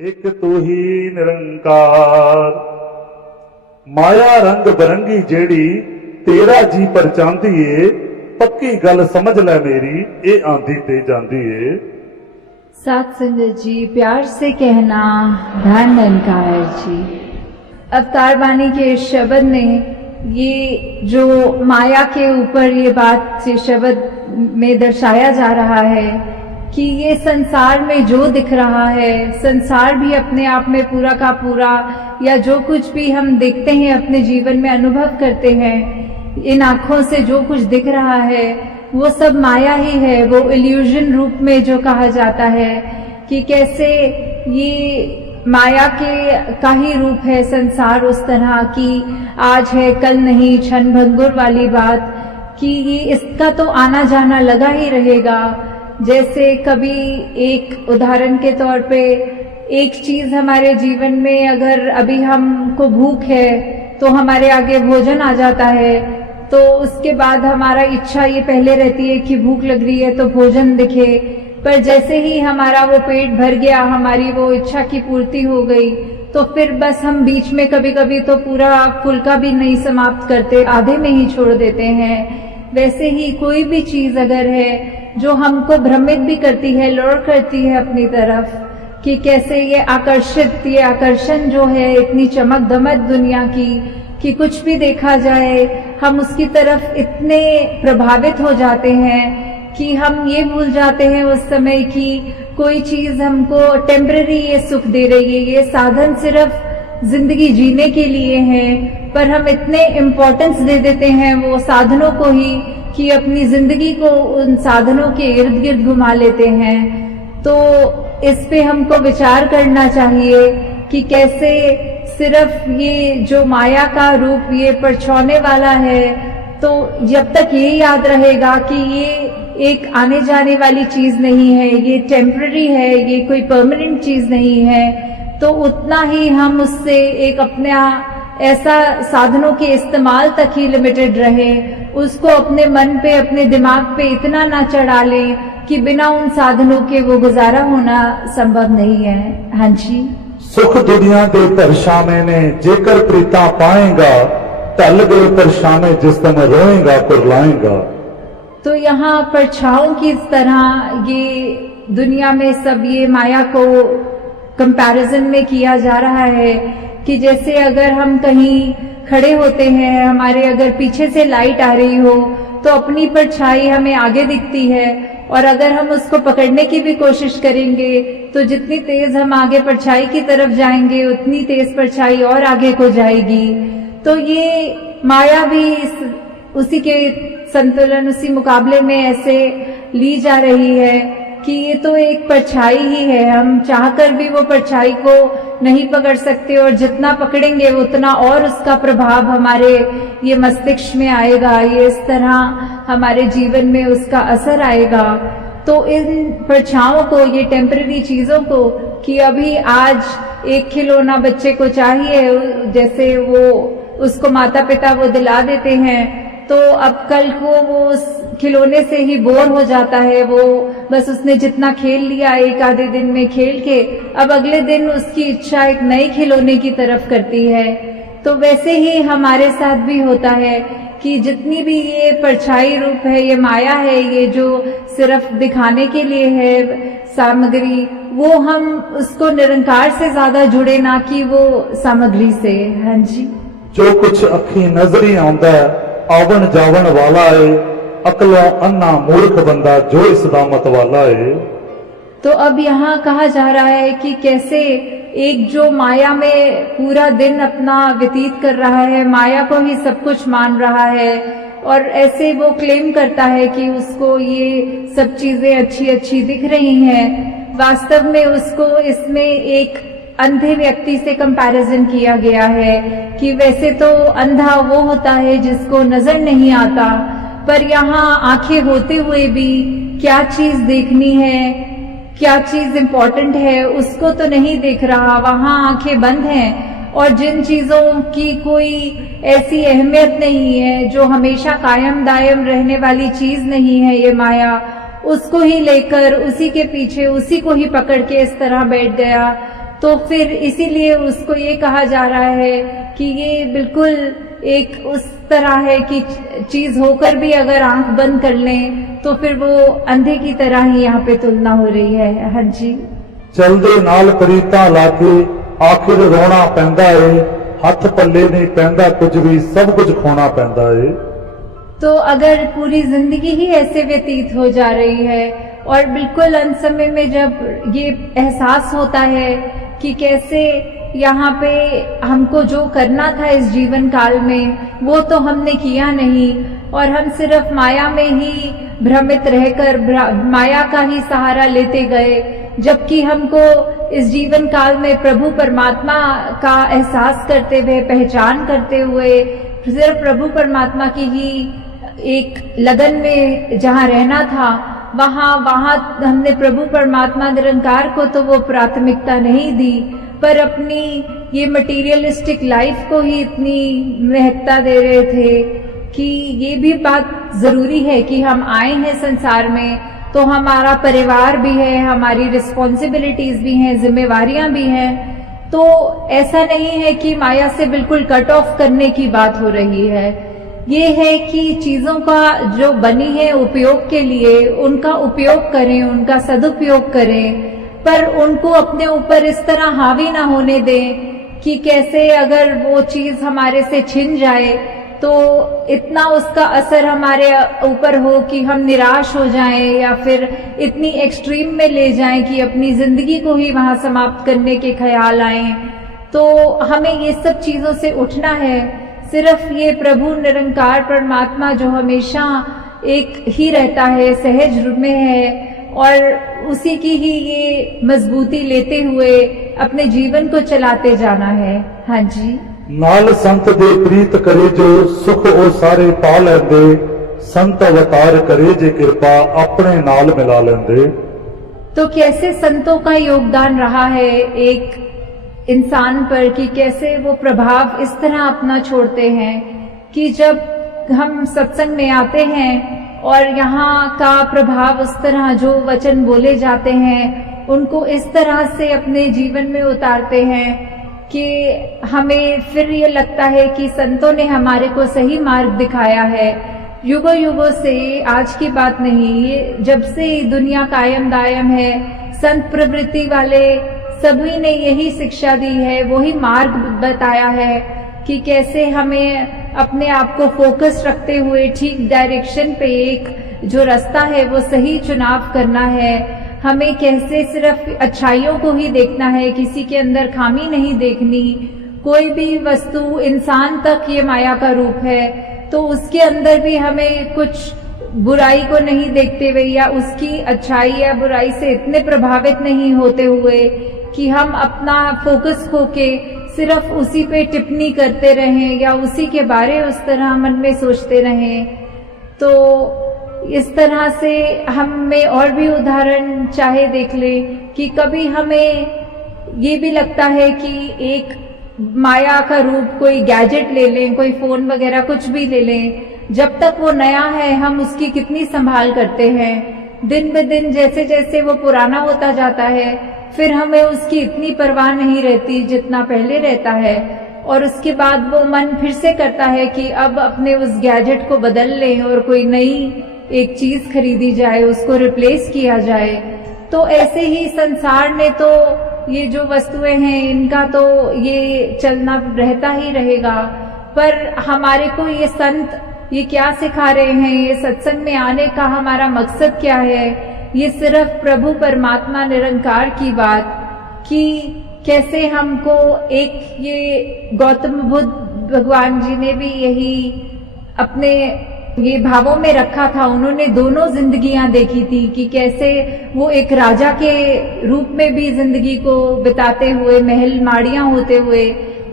एक तू ही निरंकार। माया रंग बरंगी जेड़ी तेरा जी परचांदी है, पक्की गल समझ ले मेरी ये आंधी ते जांदी है। सात संगत जी प्यार से कहना धन धनकार जी। अवतार वाणी के इस शब्द में ये जो माया के ऊपर ये बात से शब्द में दर्शाया जा रहा है कि ये संसार में जो दिख रहा है, संसार भी अपने आप में पूरा का पूरा या जो कुछ भी हम देखते हैं अपने जीवन में अनुभव करते हैं, इन आँखों से जो कुछ दिख रहा है वो सब माया ही है। वो इल्यूजन रूप में जो कहा जाता है कि कैसे ये माया के का ही रूप है संसार, उस तरह की आज है कल नहीं, क्षण भंगुर वाली बात कि ये इसका तो आना जाना लगा ही रहेगा। जैसे कभी एक उदाहरण के तौर पे एक चीज हमारे जीवन में अगर अभी हमको भूख है तो हमारे आगे भोजन आ जाता है, तो उसके बाद हमारा इच्छा ये पहले रहती है कि भूख लग रही है तो भोजन दिखे, पर जैसे ही हमारा वो पेट भर गया, हमारी वो इच्छा की पूर्ति हो गई, तो फिर बस हम बीच में कभी कभी तो पूरा फुल्का भी नहीं समाप्त करते, आधे में ही छोड़ देते हैं। वैसे ही कोई भी चीज अगर है जो हमको भ्रमित भी करती है, लौड़ करती है अपनी तरफ, कि कैसे ये आकर्षण जो है इतनी चमक दमक दुनिया की कि कुछ भी देखा जाए हम उसकी तरफ इतने प्रभावित हो जाते हैं कि हम ये भूल जाते हैं उस समय कि कोई चीज हमको टेम्पररी ये सुख दे रही है, ये साधन सिर्फ जिंदगी जीने के लिए है, पर हम इतने इम्पोर्टेंस दे देते हैं वो साधनों को ही कि अपनी जिंदगी को उन साधनों के इर्द गिर्द घुमा लेते हैं। तो इस पे हमको विचार करना चाहिए कि कैसे सिर्फ ये जो माया का रूप ये परछाने वाला है, तो जब तक ये याद रहेगा कि ये एक आने जाने वाली चीज नहीं है, ये टेम्पररी है, ये कोई परमानेंट चीज नहीं है, तो उतना ही हम उससे एक अपना ऐसा साधनों के इस्तेमाल तक ही लिमिटेड रहे, उसको अपने मन पे अपने दिमाग पे इतना ना चढ़ा ले कि बिना उन साधनों के वो गुजारा होना संभव नहीं है। हाँ जी। सुख दुनिया दे परछावे ने जेकर प्रीता पाएगा, ढल गए परछावे जिस दिन रोएगा कुरलाएगा। तो यहाँ परछाओं की इस तरह ये दुनिया में सब ये माया को कंपैरिजन में किया जा रहा है कि जैसे अगर हम कहीं खड़े होते हैं, हमारे अगर पीछे से लाइट आ रही हो तो अपनी परछाई हमें आगे दिखती है, और अगर हम उसको पकड़ने की भी कोशिश करेंगे तो जितनी तेज हम आगे परछाई की तरफ जाएंगे उतनी तेज परछाई और आगे को जाएगी। तो ये माया भी उसी के संतुलन, उसी मुकाबले में ऐसे ली जा रही है कि ये तो एक परछाई ही है, हम चाहकर भी वो परछाई को नहीं पकड़ सकते, और जितना पकड़ेंगे उतना और उसका प्रभाव हमारे ये मस्तिष्क में आएगा, ये इस तरह हमारे जीवन में उसका असर आएगा। तो इन परछाओं को, ये टेम्पररी चीजों को, कि अभी आज एक खिलौना बच्चे को चाहिए, जैसे वो उसको माता पिता वो दिला देते हैं, तो अब कल को वो उस खिलौने से ही बोर हो जाता है, वो बस उसने जितना खेल लिया एक आधे दिन में खेल के, अब अगले दिन उसकी इच्छा एक नए खिलौने की तरफ करती है। तो वैसे ही हमारे साथ भी होता है कि जितनी भी ये परछाई रूप है, ये माया है, ये जो सिर्फ दिखाने के लिए है सामग्री, वो हम उसको निरंकार से ज्यादा जुड़े, ना कि वो सामग्री से। हाँ जी। जो कुछ अखी नजरी आंदा आवन जावन वाला है, अकलों अन्ना मूर्ख बंदा जो इस दामत वाला है। तो अब यहाँ कहा जा रहा है कि कैसे एक जो माया में पूरा दिन अपना व्यतीत कर रहा है, माया को ही सब कुछ मान रहा है, और ऐसे वो क्लेम करता है कि उसको ये सब चीजें अच्छी अच्छी दिख रही हैं, वास्तव में उसको इसमें एक अंधे व्यक्ति से कंपैरिजन किया गया है कि वैसे तो अंधा वो होता है जिसको नजर नहीं आता, पर यहाँ आंखें होते हुए भी क्या चीज देखनी है, क्या चीज इम्पोर्टेंट है, उसको तो नहीं देख रहा, वहां आंखें बंद हैं, और जिन चीजों की कोई ऐसी अहमियत नहीं है, जो हमेशा कायम दायम रहने वाली चीज नहीं है ये माया, उसको ही लेकर उसी के पीछे उसी को ही पकड़ के इस तरह बैठ गया तो फिर इसीलिए उसको ये कहा जा रहा है कि ये बिल्कुल एक उस तरह है कि चीज होकर भी अगर आंख बंद कर लें तो फिर वो अंधे की तरह ही यहाँ पे तुलना हो रही है। हाँ जी। चलदे नाल प्रीतां लाके आखिर रोना पैंदा है, हथ पल्ले नहीं पैंदा कुछ भी, सब कुछ खोना पैंदा है। तो अगर पूरी जिंदगी ही ऐसे व्यतीत हो जा रही है और बिल्कुल अंत समय में जब ये एहसास होता है कि कैसे यहाँ पे हमको जो करना था इस जीवन काल में वो तो हमने किया नहीं और हम सिर्फ माया में ही भ्रमित रहकर माया का ही सहारा लेते गए, जबकि हमको इस जीवन काल में प्रभु परमात्मा का एहसास करते हुए, पहचान करते हुए सिर्फ प्रभु परमात्मा की ही एक लगन में जहाँ रहना था वहाँ हमने प्रभु परमात्मा निरंकार को तो वो प्राथमिकता नहीं दी, पर अपनी ये मटेरियलिस्टिक लाइफ को ही इतनी महत्ता दे रहे थे कि ये भी बात जरूरी है कि हम आए हैं संसार में तो हमारा परिवार भी है, हमारी रिस्पॉन्सिबिलिटीज भी हैं, जिम्मेवारियां भी हैं। तो ऐसा नहीं है कि माया से बिल्कुल कट ऑफ करने की बात हो रही है। ये है कि चीजों का जो बनी है उपयोग के लिए उनका उपयोग करें, उनका सदुपयोग करें, पर उनको अपने ऊपर इस तरह हावी ना होने दें कि कैसे अगर वो चीज हमारे से छिन जाए तो इतना उसका असर हमारे ऊपर हो कि हम निराश हो जाएं या फिर इतनी एक्सट्रीम में ले जाएं कि अपनी जिंदगी को ही वहां समाप्त करने के ख्याल आए। तो हमें ये सब चीजों से उठना है। सिर्फ ये प्रभु निरंकार परमात्मा जो हमेशा एक ही रहता है, सहज रूप में है और उसी की ही ये मजबूती लेते हुए अपने जीवन को चलाते जाना है। हाँ जी। नाल संत दे प्रीत करे जो सुख ओ सारे पा लेंदे, संत अवतार करे जे कृपा अपने नाल मिला लेंदे। तो कैसे संतों का योगदान रहा है एक इंसान पर कि कैसे वो प्रभाव इस तरह अपना छोड़ते हैं कि जब हम सत्संग में आते हैं और यहाँ का प्रभाव उस तरह जो वचन बोले जाते हैं उनको इस तरह से अपने जीवन में उतारते हैं कि हमें फिर ये लगता है कि संतों ने हमारे को सही मार्ग दिखाया है। युगों युगों से आज की बात नहीं, ये जब से दुनिया कायम दायम है संत प्रवृत्ति वाले सभी ने यही शिक्षा दी है, वही मार्ग बताया है कि कैसे हमें अपने आप को फोकस रखते हुए ठीक डायरेक्शन पे एक जो रास्ता है वो सही चुनाव करना है। हमें कैसे सिर्फ अच्छाइयों को ही देखना है, किसी के अंदर खामी नहीं देखनी। कोई भी वस्तु इंसान तक ये माया का रूप है तो उसके अंदर भी हमें कुछ बुराई को नहीं देखते हुए या उसकी अच्छाई या बुराई से इतने प्रभावित नहीं होते हुए कि हम अपना फोकस खो के सिर्फ उसी पे टिप्पणी करते रहें या उसी के बारे उस तरह मन में सोचते रहें। तो इस तरह से हमें और भी उदाहरण चाहे देख ले कि कभी हमें ये भी लगता है कि एक माया का रूप कोई गैजेट ले लें, कोई फोन वगैरह कुछ भी ले लें, जब तक वो नया है हम उसकी कितनी संभाल करते हैं। दिन ब दिन जैसे जैसे वो पुराना होता जाता है फिर हमें उसकी इतनी परवाह नहीं रहती जितना पहले रहता है और उसके बाद वो मन फिर से करता है कि अब अपने उस गैजेट को बदल लें और कोई नई एक चीज खरीदी जाए, उसको रिप्लेस किया जाए। तो ऐसे ही संसार में तो ये जो वस्तुएं हैं इनका तो ये चलना रहता ही रहेगा, पर हमारे को ये संत ये क्या सिखा रहे हैं, ये सत्संग में आने का हमारा मकसद क्या है, ये सिर्फ प्रभु परमात्मा निरंकार की बात कि कैसे हमको एक ये गौतम बुद्ध भगवान जी ने भी यही अपने ये भावों में रखा था। उन्होंने दोनों जिंदगियां देखी थी कि कैसे वो एक राजा के रूप में भी जिंदगी को बिताते हुए महल माड़ियां होते हुए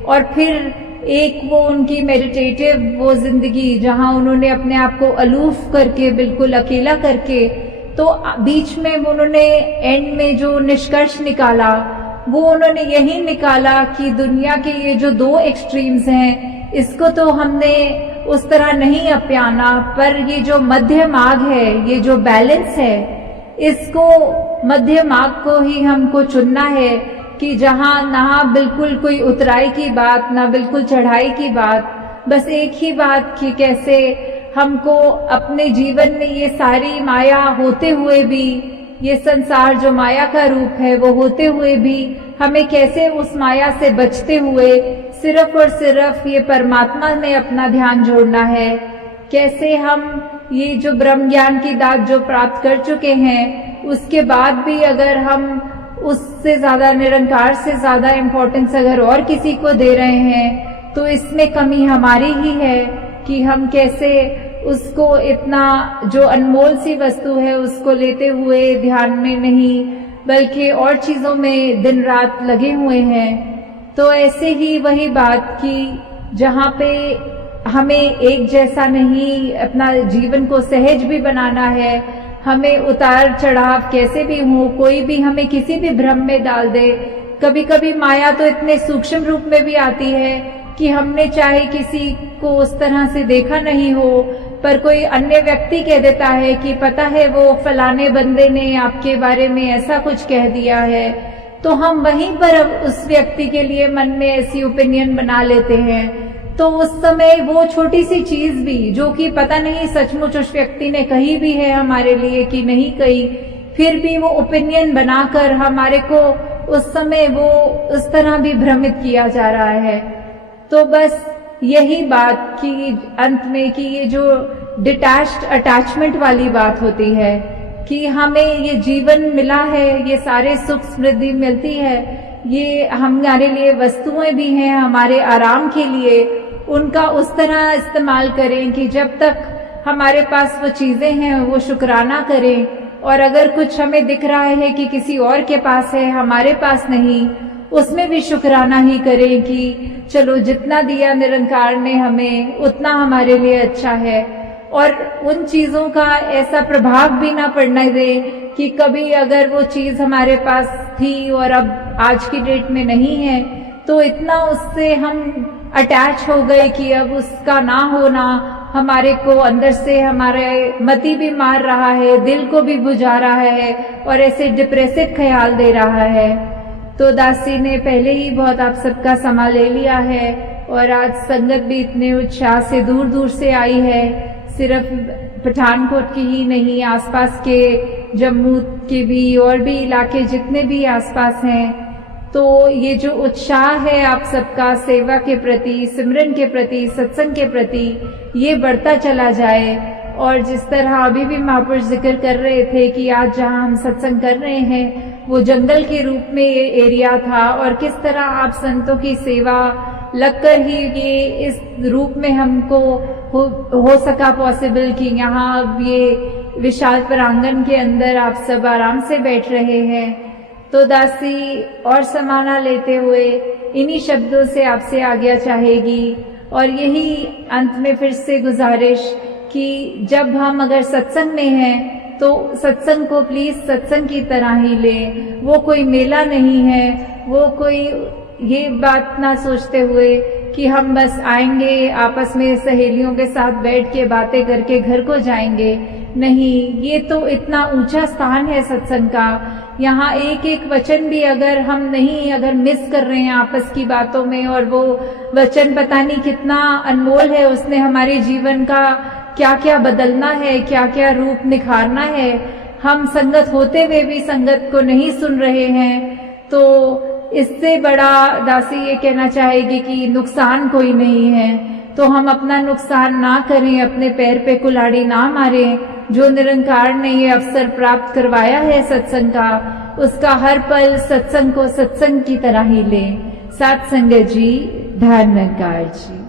और फिर एक वो उनकी मेडिटेटिव वो जिंदगी जहां उन्होंने अपने आप को अलूफ करके बिल्कुल अकेला करके, तो बीच में उन्होंने एंड में जो निष्कर्ष निकाला वो उन्होंने यही निकाला कि दुनिया के ये जो दो एक्सट्रीम्स हैं इसको तो हमने उस तरह नहीं अपनाना, पर ये जो मध्य मार्ग है, ये जो बैलेंस है, इसको मध्य मार्ग को ही हमको चुनना है कि जहाँ ना बिल्कुल कोई उतराई की बात, ना बिल्कुल चढ़ाई की बात, बस एक ही बात कि कैसे हमको अपने जीवन में ये सारी माया होते हुए भी, ये संसार जो माया का रूप है वो होते हुए भी हमें कैसे उस माया से बचते हुए सिर्फ और सिर्फ ये परमात्मा में अपना ध्यान जोड़ना है। कैसे हम ये जो ब्रह्म ज्ञान की दात जो प्राप्त कर चुके हैं, उसके बाद भी अगर हम उससे ज्यादा, निरंकार से ज्यादा इम्पोर्टेंस अगर और किसी को दे रहे हैं, तो इसमें कमी हमारी ही है कि हम कैसे उसको इतना जो अनमोल सी वस्तु है उसको लेते हुए ध्यान में नहीं बल्कि और चीजों में दिन रात लगे हुए हैं। तो ऐसे ही वही बात कि जहाँ पे हमें एक जैसा नहीं अपना जीवन को सहज भी बनाना है, हमें उतार चढ़ाव कैसे भी हो, कोई भी हमें किसी भी भ्रम में डाल दे। कभी कभी माया तो इतने सूक्ष्म रूप में भी आती है कि हमने चाहे किसी को उस तरह से देखा नहीं हो, पर कोई अन्य व्यक्ति कह देता है कि पता है वो फलाने बंदे ने आपके बारे में ऐसा कुछ कह दिया है, तो हम वहीं पर उस व्यक्ति के लिए मन में ऐसी ओपिनियन बना लेते हैं। तो उस समय वो छोटी सी चीज भी जो कि पता नहीं सचमुच उस व्यक्ति ने कही भी है हमारे लिए कि नहीं कही, फिर भी वो ओपिनियन बनाकर हमारे को उस समय वो उस तरह भी भ्रमित किया जा रहा है। तो बस यही बात कि अंत में कि ये जो डिटैच्ड अटैचमेंट वाली बात होती है कि हमें ये जीवन मिला है, ये सारे सुख समृद्धि मिलती है, ये हमारे लिए वस्तुएं भी हैं हमारे आराम के लिए, उनका उस तरह इस्तेमाल करें कि जब तक हमारे पास वो चीजें हैं वो शुक्राना करें, और अगर कुछ हमें दिख रहा है कि किसी और के पास है हमारे पास नहीं, उसमें भी शुक्राना ही करें कि चलो जितना दिया निरंकार ने हमें उतना हमारे लिए अच्छा है। और उन चीजों का ऐसा प्रभाव भी ना पड़ने दे कि कभी अगर वो चीज हमारे पास थी और अब आज की डेट में नहीं है तो इतना उससे हम अटैच हो गए कि अब उसका ना होना हमारे को अंदर से हमारे मति भी मार रहा है, दिल को भी बुझा रहा है और ऐसे डिप्रेसिव ख्याल दे रहा है। तो दासी ने पहले ही बहुत आप सबका समा ले लिया है और आज संगत भी इतने उत्साह से दूर दूर से आई है, सिर्फ पठानकोट की ही नहीं, आसपास के जम्मू के भी और भी इलाके जितने भी आसपास हैं। तो ये जो उत्साह है आप सबका सेवा के प्रति, सिमरन के प्रति, सत्संग के प्रति, ये बढ़ता चला जाए। और जिस तरह अभी भी महापुरुष जिक्र कर रहे थे कि आज जहाँ हम सत्संग कर रहे हैं वो जंगल के रूप में ये एरिया था, और किस तरह आप संतों की सेवा लगकर ही ये इस रूप में हमको हो सका पॉसिबल कि यहाँ अब ये विशाल प्रांगण के अंदर आप सब आराम से बैठ रहे हैं। तो दासी और समाना लेते हुए इन्हीं शब्दों से आपसे आज्ञा चाहेगी, और यही अंत में फिर से गुजारिश कि जब हम अगर सत्संग में हैं तो सत्संग को प्लीज सत्संग की तरह ही लें। वो कोई मेला नहीं है, वो कोई ये बात ना सोचते हुए कि हम बस आएंगे आपस में सहेलियों के साथ बैठ के बातें करके घर को जाएंगे। नहीं, ये तो इतना ऊंचा स्थान है सत्संग का। यहाँ एक एक वचन भी अगर हम नहीं अगर मिस कर रहे हैं आपस की बातों में, और वो वचन पता नहीं कितना अनमोल है, उसने हमारे जीवन का क्या क्या बदलना है, क्या क्या रूप निखारना है, हम संगत होते हुए भी संगत को नहीं सुन रहे हैं, तो इससे बड़ा दासी ये कहना चाहेगी कि नुकसान कोई नहीं है। तो हम अपना नुकसान ना करें, अपने पैर पे कुल्हाड़ी ना मारें। जो निरंकार ने ये अवसर प्राप्त करवाया है सत्संग का, उसका हर पल सत्संग को सत्संग की तरह ही लें। साथ संगत जी, धन निरंकार जी।